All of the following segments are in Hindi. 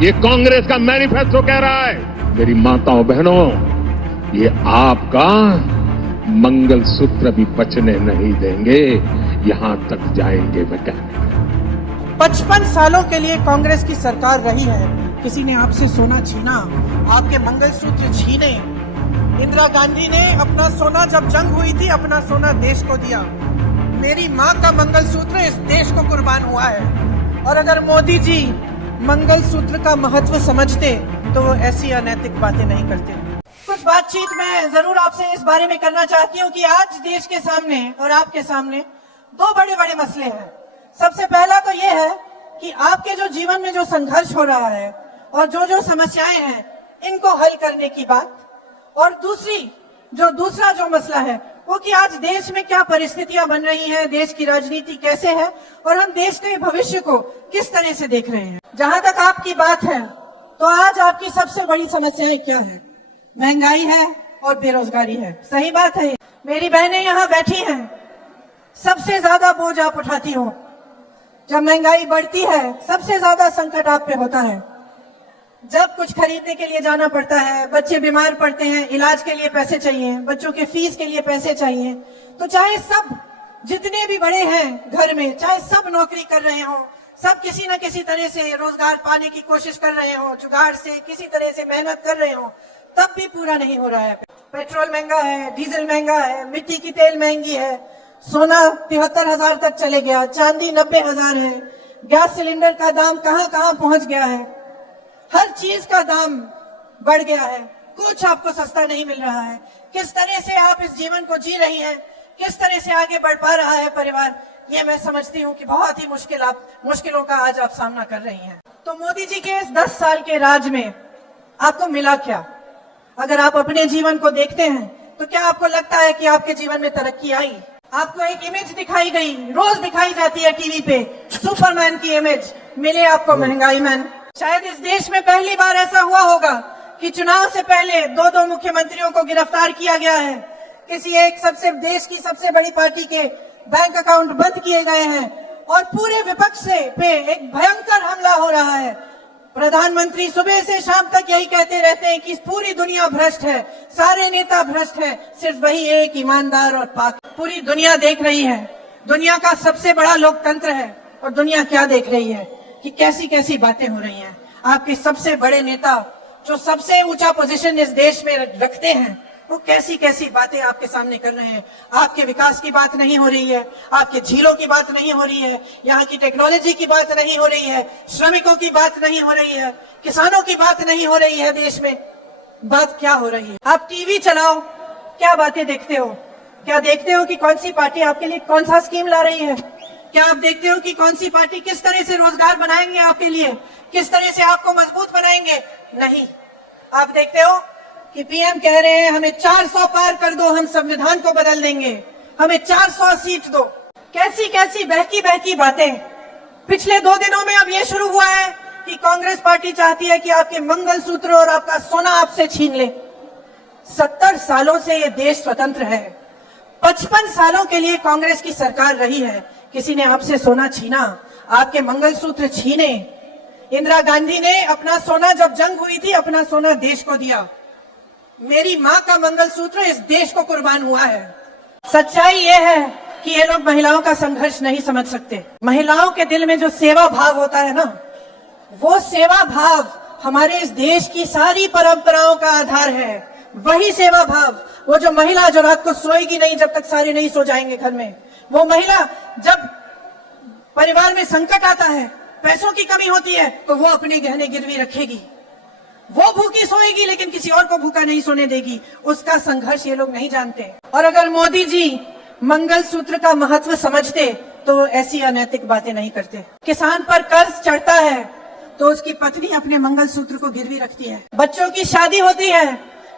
ये कांग्रेस का मैनिफेस्टो कह रहा है। मेरी माताओं बहनों, ये आपका मंगलसूत्र भी बचने नहीं देंगे, यहां तक जाएंगे मैकेनिक। 55 सालों के लिए कांग्रेस की सरकार रही है। किसी ने आपसे सोना छीना, आपके मंगलसूत्र छीने। इंदिरा गांधी ने अपना सोना, जब जंग हुई थी, अपना सोना देश को दिया। मेरी माँ का मंगलसूत्र इस देश को कुर्बान हुआ है। और अगर मोदी जी मंगलसूत्र का महत्व समझते तो वो ऐसी अनैतिक बातें नहीं करते। कुछ बातचीत मैं जरूर आपसे इस बारे में करना चाहती हूँ कि आज देश के सामने और आपके सामने दो बड़े बड़े मसले हैं। सबसे पहला तो ये है कि आपके जो जीवन में जो संघर्ष हो रहा है और जो समस्याएं हैं, इनको हल करने की बात। और दूसरा जो मसला है वो कि आज देश में क्या परिस्थितियां बन रही हैं, देश की राजनीति कैसे है और हम देश के भविष्य को किस तरह से देख रहे हैं। जहां तक आपकी बात है तो आज आपकी सबसे बड़ी समस्याएं क्या है? महंगाई है और बेरोजगारी है। सही बात है। मेरी बहनें यहाँ बैठी हैं, सबसे ज्यादा बोझ आप उठाती हो। जब महंगाई बढ़ती है सबसे ज्यादा संकट आप पे होता है। जब कुछ खरीदने के लिए जाना पड़ता है, बच्चे बीमार पड़ते हैं, इलाज के लिए पैसे चाहिए, बच्चों के फीस के लिए पैसे चाहिए, तो चाहे सब जितने भी बड़े हैं घर में, चाहे सब नौकरी कर रहे हो, सब किसी न किसी तरह से रोजगार पाने की कोशिश कर रहे हो, जुगाड़ से किसी तरह से मेहनत कर रहे हो, तब भी पूरा नहीं हो रहा है। पेट्रोल महंगा है, डीजल महंगा है, मिट्टी की तेल महंगी है, सोना 73,000 तक चले गया, चांदी 90,000 है, गैस सिलेंडर का दाम कहां पहुंच गया है, हर चीज का दाम बढ़ गया है, कुछ आपको सस्ता नहीं मिल रहा है। किस तरह से आप इस जीवन को जी रही हैं, किस तरह से आगे बढ़ पा रहा है परिवार, ये मैं समझती हूँ कि बहुत ही मुश्किलों का आज आप सामना कर रही हैं। तो मोदी जी के इस 10 साल के राज में आपको मिला क्या? अगर आप अपने जीवन को देखते हैं तो क्या आपको लगता है कि आपके जीवन में तरक्की आई? आपको एक इमेज दिखाई गई, रोज दिखाई जाती है टीवी पे, सुपरमैन की इमेज, मिले आपको महंगाई मैन। शायद इस देश में पहली बार ऐसा हुआ होगा कि चुनाव से पहले दो मुख्यमंत्रियों को गिरफ्तार किया गया है। किसी एक देश की सबसे बड़ी पार्टी के बैंक अकाउंट बंद किए गए हैं और पूरे विपक्ष पे एक भयंकर हमला हो रहा है। प्रधानमंत्री सुबह से शाम तक यही कहते रहते हैं कि पूरी दुनिया भ्रष्ट है, सारे नेता भ्रष्ट है, सिर्फ वही एक ईमानदार और पाक। पूरी दुनिया देख रही है, दुनिया का सबसे बड़ा लोकतंत्र है, और दुनिया क्या देख रही है कि कैसी कैसी बातें हो रही हैं। आपके सबसे बड़े नेता जो सबसे ऊंचा पोजीशन इस देश में रखते हैं, वो कैसी कैसी बातें आपके सामने कर रहे हैं। आपके विकास की बात नहीं हो रही है, आपके झीलों की बात नहीं हो रही है, यहाँ की टेक्नोलॉजी की बात नहीं हो रही है, श्रमिकों की बात नहीं हो रही है, किसानों की बात नहीं हो रही है। देश में बात क्या हो रही है? आप टीवी चलाओ, क्या बातें देखते हो? क्या देखते हो कि कौन सी पार्टी आपके लिए कौन सा स्कीम ला रही है? क्या आप देखते हो कि कौन सी पार्टी किस तरह से रोजगार बनाएंगे आपके लिए, किस तरह से आपको मजबूत बनाएंगे? नहीं। आप देखते हो कि पीएम कह रहे हैं हमें 400 पार कर दो, हम संविधान को बदल देंगे, हमें 400 सीट दो। कैसी कैसी बहकी बातें। पिछले 2 दिनों में अब ये शुरू हुआ है कि कांग्रेस पार्टी चाहती है कि आपके मंगलसूत्र और आपका सोना आपसे छीन ले। 70 सालों से ये देश स्वतंत्र है, 55 सालों के लिए कांग्रेस की सरकार रही है। किसी ने आपसे सोना छीना, आपके मंगलसूत्र छीने। इंदिरा गांधी ने अपना सोना, जब जंग हुई थी, अपना सोना देश को दिया। मेरी माँ का मंगलसूत्र इस देश को कुर्बान हुआ है। सच्चाई ये है कि ये लोग महिलाओं का संघर्ष नहीं समझ सकते। महिलाओं के दिल में जो सेवा भाव होता है ना, वो सेवा भाव हमारे इस देश की सारी परंपराओं का आधार है। वही सेवा भाव, वो जो महिला जो रात को सोएगी नहीं जब तक सारे नहीं सो जाएंगे घर में, वो महिला जब परिवार में संकट आता है, पैसों की कमी होती है, तो वो अपने गहने गिरवी रखेगी। वो भूखी सोएगी लेकिन किसी और को भूखा नहीं सोने देगी। उसका संघर्ष ये लोग नहीं जानते। और अगर मोदी जी मंगलसूत्र का महत्व समझते तो ऐसी अनैतिक बातें नहीं करते। किसान पर कर्ज चढ़ता है तो उसकी पत्नी अपने मंगलसूत्र को गिरवी रखती है। बच्चों की शादी होती है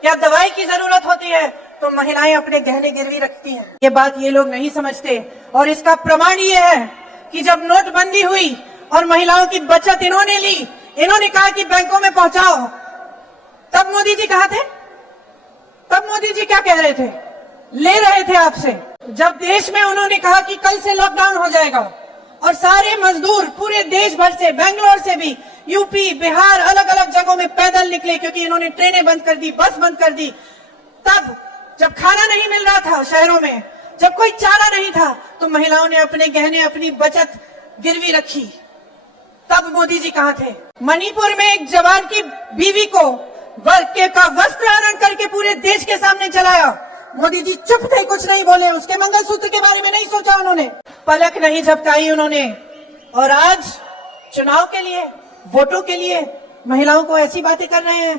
या दवाई की जरूरत होती है तो महिलाएं अपने गहने गिरवी रखती हैं। ये बात ये लोग नहीं समझते। और इसका प्रमाण ये है कि जब नोटबंदी हुई और महिलाओं की बचत इन्होंने ली, इन्होंने कहा कि बैंकों में पहुंचाओ, तब मोदी जी कहाँ थे? तब मोदी जी क्या कह रहे थे? ले रहे थे आपसे। जब देश में उन्होंने कहा कि कल से लॉकडाउन हो जाएगा और सारे मजदूर पूरे देश भर से, बेंगलोर से भी, यूपी, बिहार, अलग जगहों में पैदल निकले क्योंकि इन्होंने ट्रेनें बंद कर दी, बस बंद कर दी। तब जब खाना नहीं मिल रहा था शहरों में, जब कोई चारा नहीं था, तो महिलाओं ने अपने गहने, अपनी बचत गिरवी रखी। तब मोदी जी कहां थे? मणिपुर में एक जवान की बीवी को का वस्त्र हरण करके पूरे देश के सामने चलाया। मोदी जी चुप थे, कुछ नहीं बोले, उसके मंगलसूत्र के बारे में नहीं सोचा उन्होंने, पलक नहीं झपकाई उन्होंने। और आज चुनाव के लिए, वोटों के लिए महिलाओं को ऐसी बातें कर रहे हैं,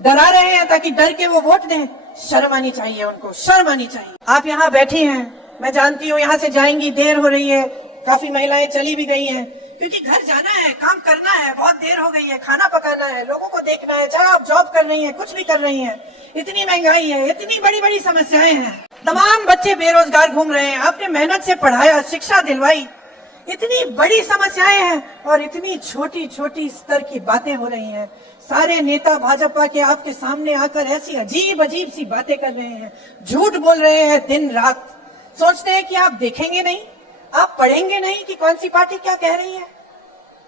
डरा रहे हैं ताकि डर के वो वोट दें। शर्म आनी चाहिए उनको, शर्म आनी चाहिए। आप यहाँ बैठी हैं, मैं जानती हूँ यहाँ से जाएंगी, देर हो रही है, काफी महिलाएं चली भी गई हैं क्योंकि घर जाना है, काम करना है, बहुत देर हो गई है, खाना पकाना है, लोगों को देखना है, चाहे आप जॉब कर रही हैं, कुछ भी कर रही हैं। इतनी महंगाई है, इतनी बड़ी बड़ी समस्याएं हैं, तमाम बच्चे बेरोजगार घूम रहे हैं, आपने मेहनत से पढ़ाया, शिक्षा दिलवाई, इतनी बड़ी समस्याएं हैं और इतनी छोटी छोटी स्तर की बातें हो रही हैं। सारे नेता भाजपा के आपके सामने आकर ऐसी अजीब अजीब सी बातें कर रहे हैं, झूठ बोल रहे हैं दिन रात, सोचते हैं कि आप देखेंगे नहीं, आप पढ़ेंगे नहीं कि कौन सी पार्टी क्या कह रही है,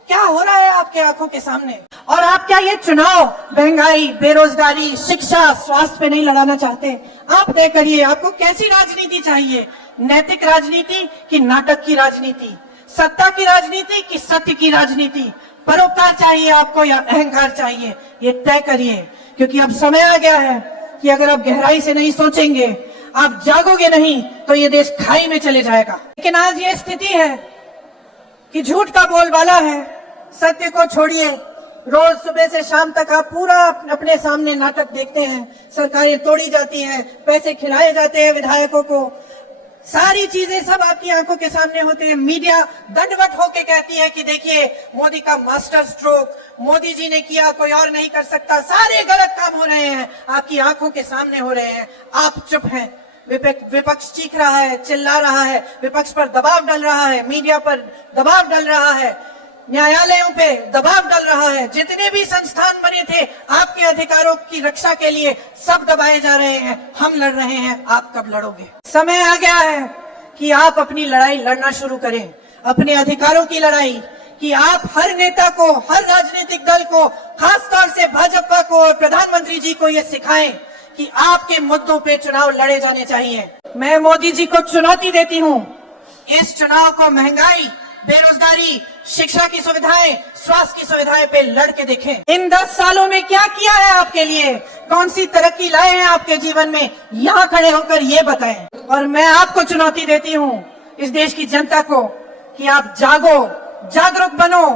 क्या हो रहा है आपके आंखों के सामने। और आप क्या ये चुनाव महंगाई, बेरोजगारी, शिक्षा, स्वास्थ्य पे नहीं लड़ाना चाहते? आप तय करिए, आपको कैसी राजनीति चाहिए? नैतिक राजनीति कि नाटक की राजनीति? सत्ता की राजनीति कि सत्य की राजनीति? परोपकार चाहिए आपको या अहंकार चाहिए? ये तय करिए, क्योंकि अब समय आ गया है कि अगर आप गहराई से नहीं सोचेंगे, आप जागोगे नहीं, तो ये देश खाई में चले जाएगा। लेकिन आज ये स्थिति है कि झूठ का बोलबाला है, सत्य को छोड़िए। रोज सुबह से शाम तक आप पूरा अपने सामने नाटक देखते हैं, सरकारें तोड़ी जाती हैं, पैसे खिलाए जाते हैं विधायकों को, सारी चीजें सब आपकी आंखों के सामने होते हैं। मीडिया दंडवत होके कहती है कि देखिए मोदी का मास्टर स्ट्रोक, मोदी जी ने किया, कोई और नहीं कर सकता, सारे गलत काम हो रहे हैं, आपकी आंखों के सामने हो रहे हैं, आप चुप हैं। विपक्ष चीख रहा है, चिल्ला रहा है, विपक्ष पर दबाव डाल रहा है, मीडिया पर दबाव डाल रहा है, न्यायालयों पे दबाव डाल रहा है, जितने भी संस्थान बने थे आपके अधिकारों की रक्षा के लिए, सब दबाए जा रहे हैं। हम लड़ रहे हैं, आप कब लड़ोगे? समय आ गया है कि आप अपनी लड़ाई लड़ना शुरू करें, अपने अधिकारों की लड़ाई, कि आप हर नेता को, हर राजनीतिक दल को, खासतौर से भाजपा को और प्रधानमंत्री जी को ये सिखाएं कि आपके मुद्दों पे चुनाव लड़े जाने चाहिए। मैं मोदी जी को चुनौती देती हूँ, इस चुनाव को महंगाई, बेरोजगारी, शिक्षा की सुविधाएं, स्वास्थ्य की सुविधाएं पे लड़ के देखें। इन 10 सालों में क्या किया है आपके लिए, कौन सी तरक्की लाए हैं आपके जीवन में, यहाँ खड़े होकर ये बताएं। और मैं आपको चुनौती देती हूँ, इस देश की जनता को, कि आप जागो, जागरूक बनो,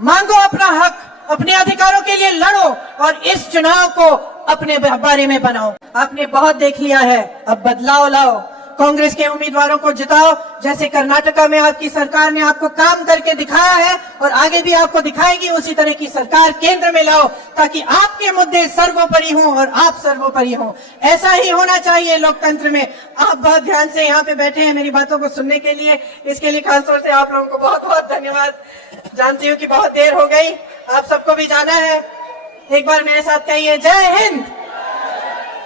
मांगो अपना हक, अपने अधिकारों के लिए लड़ो और इस चुनाव को अपने बारे में बनाओ। आपने बहुत देख लिया है, अब बदलाव लाओ, कांग्रेस के उम्मीदवारों को जिताओ, जैसे कर्नाटका में आपकी सरकार ने आपको काम करके दिखाया है और आगे भी आपको दिखाएगी, उसी तरह की सरकार केंद्र में लाओ, ताकि आपके मुद्दे सर्वोपरि हों और आप सर्वोपरि हों। ऐसा ही होना चाहिए लोकतंत्र में। आप बहुत ध्यान से यहाँ पे बैठे हैं मेरी बातों को सुनने के लिए, इसके लिए खासतौर से आप लोगों को बहुत बहुत धन्यवाद। जानती हूँ कि बहुत देर हो गई, आप सबको भी जाना है। एक बार मेरे साथ कहिए, जय हिंद,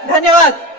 धन्यवाद।